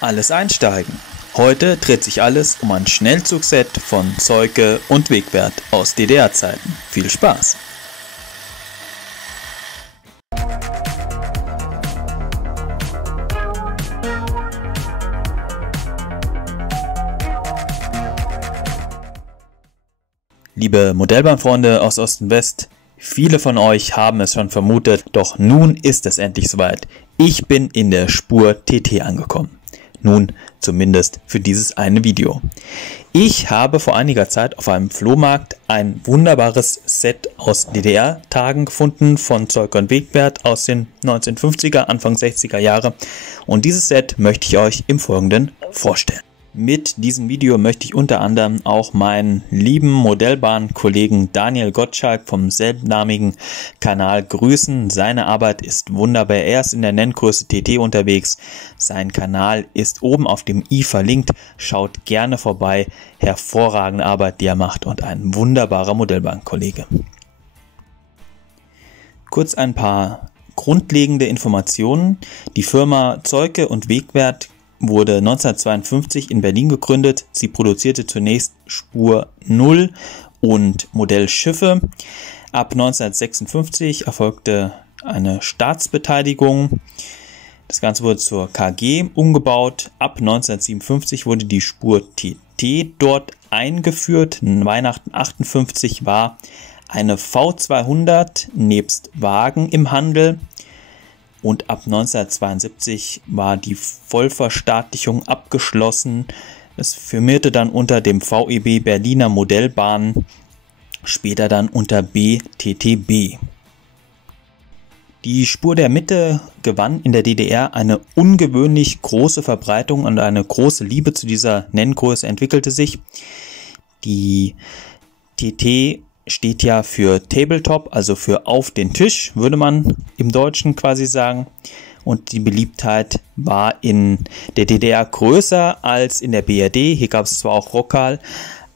Alles einsteigen. Heute dreht sich alles um ein Schnellzugset von Zeuke und Wegwert aus DDR-Zeiten. Viel Spaß! Liebe Modellbahnfreunde aus Ost und West, viele von euch haben es schon vermutet, doch nun ist es endlich soweit. Ich bin in der Spur TT angekommen. Nun, zumindest für dieses eine Video. Ich habe vor einiger Zeit auf einem Flohmarkt ein wunderbares Set aus DDR-Tagen gefunden von Zeuke und Wegwert aus den 1950er, Anfang 60er Jahre. Und dieses Set möchte ich euch im Folgenden vorstellen. Mit diesem Video möchte ich unter anderem auch meinen lieben Modellbahn-Kollegen Daniel Gottschalk vom selbennamigen Kanal grüßen. Seine Arbeit ist wunderbar. Er ist in der Nenngröße TT unterwegs. Sein Kanal ist oben auf dem i verlinkt. Schaut gerne vorbei. Hervorragende Arbeit, die er macht und ein wunderbarer Modellbahn-Kollege. Kurz ein paar grundlegende Informationen. Die Firma Zeuke und Wegwert wurde 1952 in Berlin gegründet. Sie produzierte zunächst Spur 0 und Modellschiffe. Ab 1956 erfolgte eine Staatsbeteiligung. Das Ganze wurde zur KG umgebaut. Ab 1957 wurde die Spur TT dort eingeführt. Weihnachten 58 war eine V200 nebst Wagen im Handel. Und ab 1972 war die Vollverstaatlichung abgeschlossen. Es firmierte dann unter dem VEB Berliner Modellbahn, später dann unter BTTB. Die Spur der Mitte gewann in der DDR eine ungewöhnlich große Verbreitung und eine große Liebe zu dieser Nenngröße entwickelte sich. Die TT steht ja für Tabletop, also für auf den Tisch, würde man im Deutschen quasi sagen. Und die Beliebtheit war in der DDR größer als in der BRD. Hier gab es zwar auch Rokal,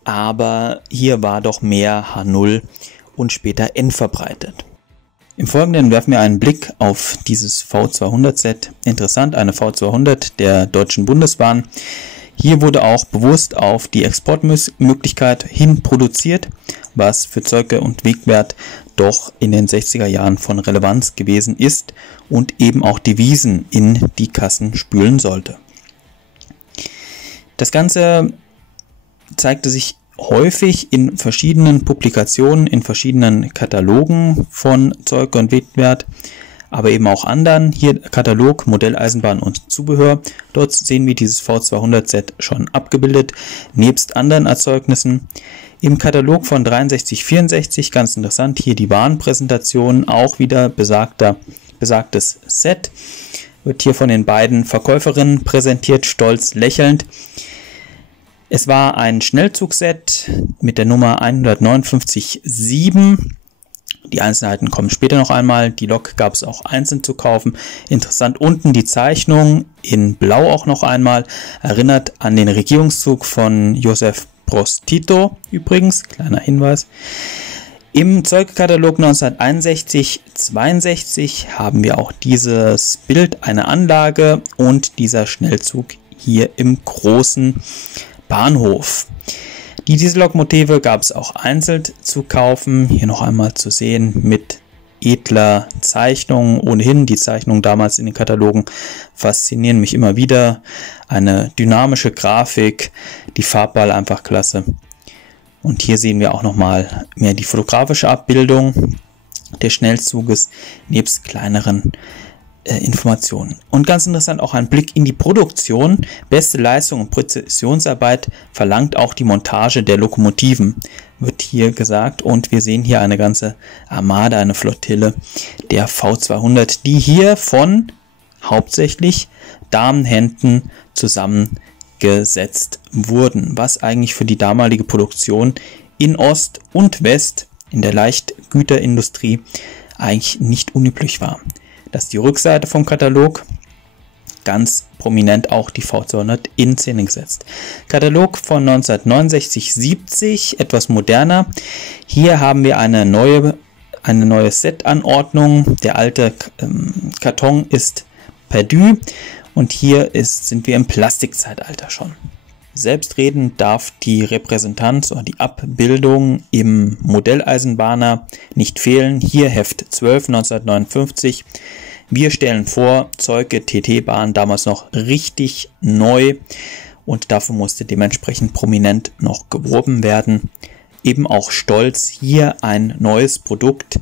aber hier war doch mehr H0 und später N verbreitet. Im Folgenden werfen wir einen Blick auf dieses V200-Set. Interessant, eine V200 der Deutschen Bundesbahn. Hier wurde auch bewusst auf die Exportmöglichkeit hin produziert, was für Zeuke und Wegwert doch in den 60er Jahren von Relevanz gewesen ist und eben auch Devisen in die Kassen spülen sollte. Das Ganze zeigte sich häufig in verschiedenen Publikationen, in verschiedenen Katalogen von Zeuke und Wegwert, aber eben auch anderen. Hier Katalog, Modelleisenbahn und Zubehör. Dort sehen wir dieses V200-Set schon abgebildet, nebst anderen Erzeugnissen. Im Katalog von 6364, ganz interessant, hier die Warenpräsentation, auch wieder besagtes Set. Wird hier von den beiden Verkäuferinnen präsentiert, stolz lächelnd. Es war ein Schnellzugset mit der Nummer 1597. Die Einzelheiten kommen später noch einmal. Die Lok gab es auch einzeln zu kaufen. Interessant unten die Zeichnung in Blau auch noch einmal. Erinnert an den Regierungszug von Josef Broz Tito übrigens. Kleiner Hinweis. Im Zeugekatalog 1961-62 haben wir auch dieses Bild, eine Anlage und dieser Schnellzug hier im großen Bahnhof. Die Diesellokomotive gab es auch einzeln zu kaufen. Hier noch einmal zu sehen mit edler Zeichnung. Ohnehin die Zeichnungen damals in den Katalogen faszinieren mich immer wieder. Eine dynamische Grafik, die Farbwahl einfach klasse. Und hier sehen wir auch nochmal mehr die fotografische Abbildung des Schnellzuges nebst kleineren Informationen. Und ganz interessant auch ein Blick in die Produktion. Beste Leistung und Präzisionsarbeit verlangt auch die Montage der Lokomotiven, wird hier gesagt. Und wir sehen hier eine ganze Armada, eine Flottille der V200, die hier von hauptsächlich Damenhänden zusammengesetzt wurden, was eigentlich für die damalige Produktion in Ost und West in der Leichtgüterindustrie eigentlich nicht unüblich war. Das ist die Rückseite vom Katalog, ganz prominent auch die V200 in Szene gesetzt. Katalog von 1969-70, etwas moderner. Hier haben wir eine neue Set-Anordnung. Der alte Karton ist perdu Und hier sind wir im Plastikzeitalter schon. Selbstredend darf die Repräsentanz oder die Abbildung im Modelleisenbahner nicht fehlen. Hier Heft 12, 1959. Wir stellen vor, Zeuke TT-Bahn, damals noch richtig neu, und dafür musste dementsprechend prominent noch geworben werden. Eben auch stolz, hier ein neues Produkt,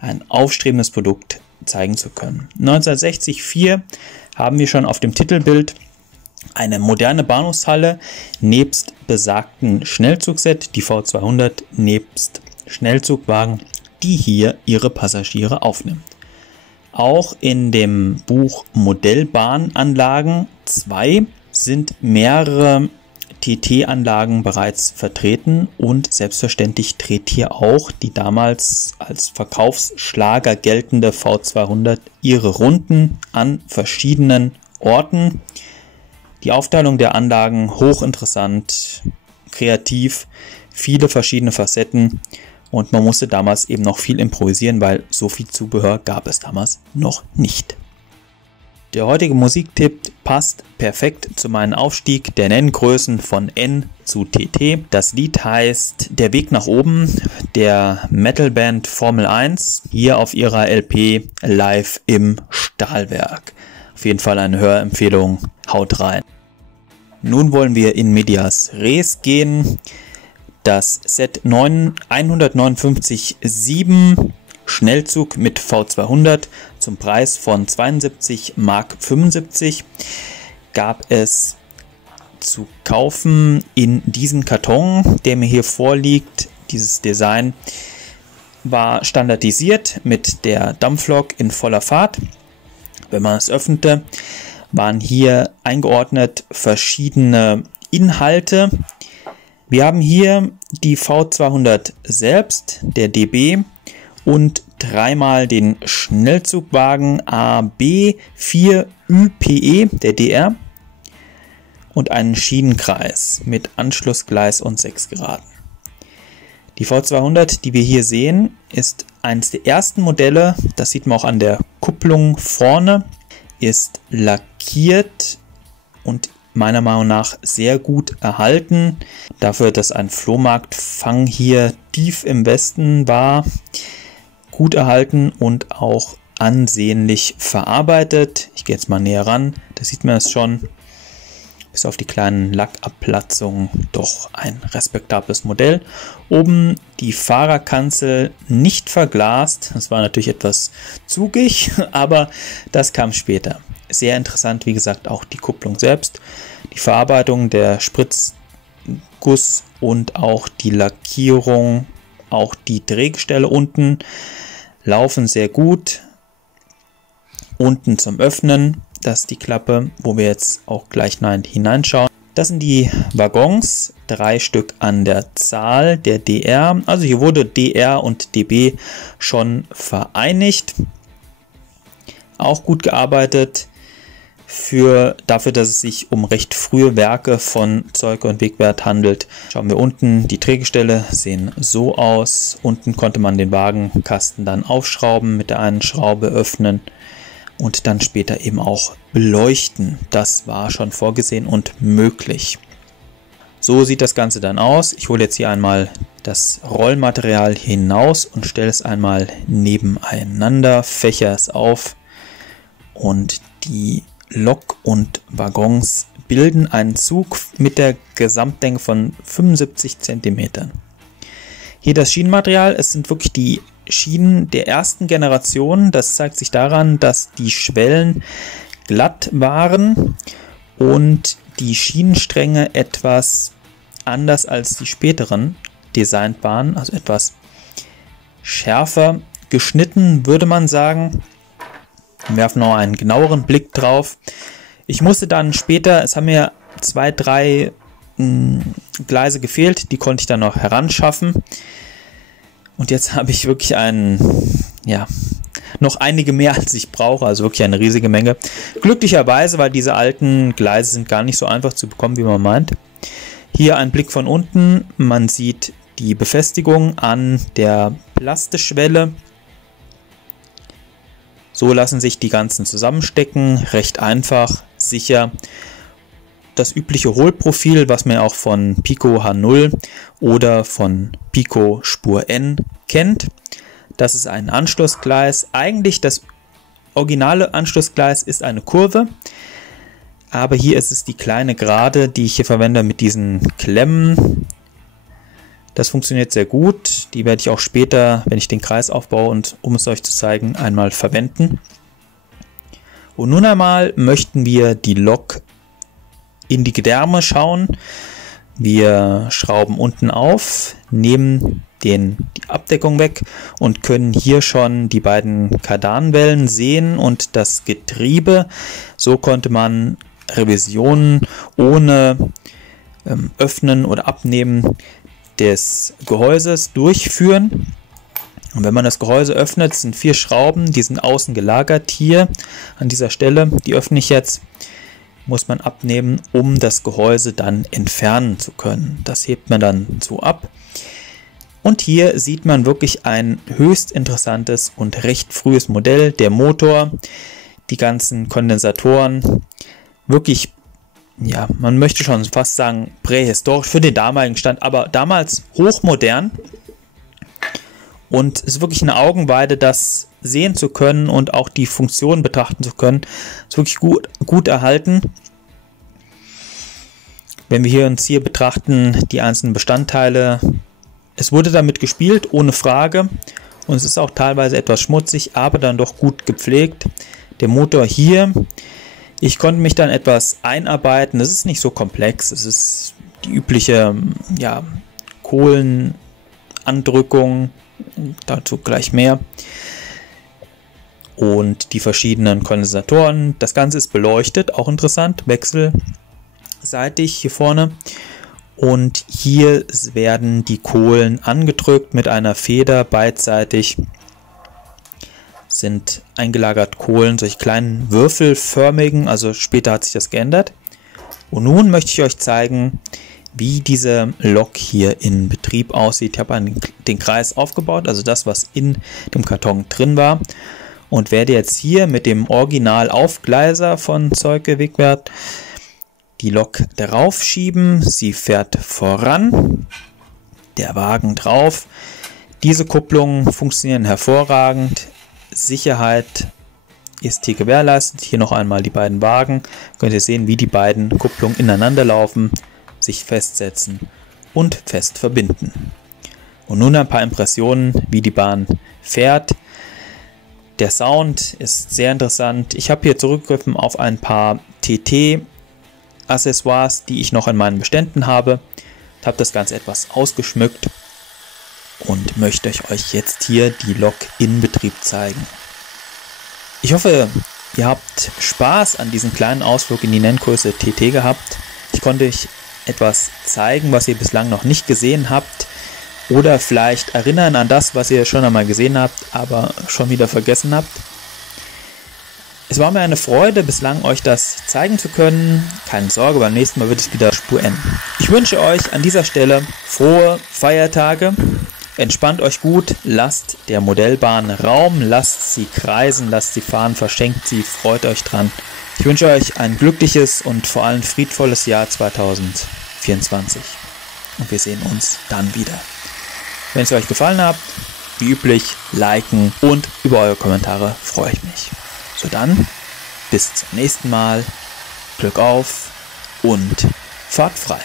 ein aufstrebendes Produkt zeigen zu können. 1960-4 haben wir schon auf dem Titelbild eine moderne Bahnhofshalle nebst besagten Schnellzugset, die V200 nebst Schnellzugwagen, die hier ihre Passagiere aufnimmt. Auch in dem Buch Modellbahnanlagen 2 sind mehrere TT-Anlagen bereits vertreten und selbstverständlich dreht hier auch die damals als Verkaufsschlager geltende V200 ihre Runden an verschiedenen Orten. Die Aufteilung der Anlagen hochinteressant, kreativ, viele verschiedene Facetten, und man musste damals eben noch viel improvisieren, weil so viel Zubehör gab es damals noch nicht. Der heutige Musiktipp passt perfekt zu meinem Aufstieg der Nenngrößen von N zu TT. Das Lied heißt Der Weg nach oben der Metalband Formel 1, hier auf ihrer LP Live im Stahlwerk. Auf jeden Fall eine Hörempfehlung, haut rein. Nun wollen wir in Medias Res gehen. Das Set 159.7 Schnellzug mit V200 zum Preis von 72,75 Mark gab es zu kaufen in diesem Karton, der mir hier vorliegt. Dieses Design war standardisiert mit der Dampflok in voller Fahrt. Wenn man es öffnete, waren hier eingeordnet verschiedene Inhalte. Wir haben hier die V200 selbst, der DB, und dreimal den Schnellzugwagen AB4ÜPE, der DR, und einen Schienenkreis mit Anschlussgleis und 6 Geraden. Die V200, die wir hier sehen, ist eines der ersten Modelle, das sieht man auch an der Kupplung vorne, ist lackiert und meiner Meinung nach sehr gut erhalten. Dafür, dass ein Flohmarktfang hier tief im Westen war, gut erhalten und auch ansehnlich verarbeitet. Ich gehe jetzt mal näher ran, da sieht man es schon. Bis auf die kleinen Lackabplatzungen doch ein respektables Modell. Oben die Fahrerkanzel nicht verglast. Das war natürlich etwas zugig, aber das kam später. Sehr interessant, wie gesagt, auch die Kupplung selbst. Die Verarbeitung, der Spritzguss und auch die Lackierung, auch die Drehgestelle unten laufen sehr gut. Unten zum Öffnen, das ist die Klappe, wo wir jetzt auch gleich hineinschauen. Das sind die Waggons, 3 Stück an der Zahl der DR. Also hier wurde DR und DB schon vereinigt. Auch gut gearbeitet. Dafür, dass es sich um recht frühe Werke von Zeuke und Wegwert handelt. Schauen wir unten, die Drehgestelle sehen so aus. Unten konnte man den Wagenkasten dann aufschrauben, mit der einen Schraube öffnen und dann später eben auch beleuchten. Das war schon vorgesehen und möglich. So sieht das Ganze dann aus. Ich hole jetzt hier einmal das Rollmaterial hinaus und stelle es einmal nebeneinander, fächer es auf und die Lok und Waggons bilden einen Zug mit der Gesamtlänge von 75 cm. Hier das Schienenmaterial, es sind wirklich die Schienen der ersten Generation. Das zeigt sich daran, dass die Schwellen glatt waren und die Schienenstränge etwas anders als die späteren designt waren, also etwas schärfer geschnitten, würde man sagen. Wir werfen noch einen genaueren Blick drauf. Ich musste dann später, es haben mir 2, 3 Gleise gefehlt, die konnte ich dann noch heranschaffen. Und jetzt habe ich wirklich noch einige mehr, als ich brauche, also wirklich eine riesige Menge. Glücklicherweise, weil diese alten Gleise sind gar nicht so einfach zu bekommen, wie man meint. Hier ein Blick von unten, man sieht die Befestigung an der Plasteschwelle. So lassen sich die ganzen zusammenstecken, recht einfach, sicher. Das übliche Hohlprofil, was man auch von Pico H0 oder von Pico Spur N kennt. Das ist ein Anschlussgleis. Eigentlich das originale Anschlussgleis ist eine Kurve, aber hier ist es die kleine Gerade, die ich hier verwende mit diesen Klemmen. Das funktioniert sehr gut. Die werde ich auch später, wenn ich den Kreis aufbaue und um es euch zu zeigen, einmal verwenden. Und nun einmal möchten wir die Lok in die Gedärme schauen. Wir schrauben unten auf, nehmen die Abdeckung weg und können hier schon die beiden Kardanwellen sehen und das Getriebe. So konnte man Revisionen ohne Öffnen oder Abnehmen des Gehäuses durchführen. Und wenn man das Gehäuse öffnet, sind 4 Schrauben, die sind außen gelagert hier an dieser Stelle. Die öffne ich jetzt. Muss man abnehmen, um das Gehäuse dann entfernen zu können. Das hebt man dann so ab. Und hier sieht man wirklich ein höchst interessantes und recht frühes Modell. Der Motor, die ganzen Kondensatoren, wirklich, ja, man möchte schon fast sagen prähistorisch für den damaligen Stand, aber damals hochmodern. Und es ist wirklich eine Augenweide, das sehen zu können und auch die Funktion betrachten zu können. Ist wirklich gut erhalten. Wenn wir uns hier betrachten, die einzelnen Bestandteile, es wurde damit gespielt, ohne Frage. Und es ist auch teilweise etwas schmutzig, aber dann doch gut gepflegt. Der Motor hier, ich konnte mich dann etwas einarbeiten. Es ist nicht so komplex. Es ist die übliche, ja, Kohlenandrückung. Dazu gleich mehr. Und die verschiedenen Kondensatoren. Das Ganze ist beleuchtet, auch interessant, wechselseitig hier vorne. Und hier werden die Kohlen angedrückt mit einer Feder beidseitig. Sind eingelagert Kohlen, solche kleinen würfelförmigen, also später hat sich das geändert. Und nun möchte ich euch zeigen, wie diese Lok hier in Betrieb aussieht. Ich habe den Kreis aufgebaut, also das, was in dem Karton drin war. Und werde jetzt hier mit dem Original-Aufgleiser von Zeuke Wegwert die Lok darauf schieben. Sie fährt voran, der Wagen drauf. Diese Kupplungen funktionieren hervorragend. Sicherheit ist hier gewährleistet. Hier noch einmal die beiden Wagen. Könnt ihr sehen, wie die beiden Kupplungen ineinander laufen, sich festsetzen und fest verbinden. Und nun ein paar Impressionen, wie die Bahn fährt. Der Sound ist sehr interessant. Ich habe hier zurückgegriffen auf ein paar TT-Accessoires, die ich noch in meinen Beständen habe. Ich habe das Ganze etwas ausgeschmückt und möchte euch jetzt hier die Lok in Betrieb zeigen. Ich hoffe, ihr habt Spaß an diesem kleinen Ausflug in die Nenngröße TT gehabt. Ich konnte euch etwas zeigen, was ihr bislang noch nicht gesehen habt, oder vielleicht erinnern an das, was ihr schon einmal gesehen habt, aber schon wieder vergessen habt. Es war mir eine Freude, bislang euch das zeigen zu können. Keine Sorge, beim nächsten Mal wird es wieder Spur N. Ich wünsche euch an dieser Stelle frohe Feiertage. Entspannt euch gut, lasst der Modellbahn Raum, lasst sie kreisen, lasst sie fahren, verschenkt sie, freut euch dran. Ich wünsche euch ein glückliches und vor allem friedvolles Jahr 2024. Und wir sehen uns dann wieder. Wenn es euch gefallen hat, wie üblich, liken und über eure Kommentare freue ich mich. So dann, bis zum nächsten Mal, Glück auf und fahrt frei.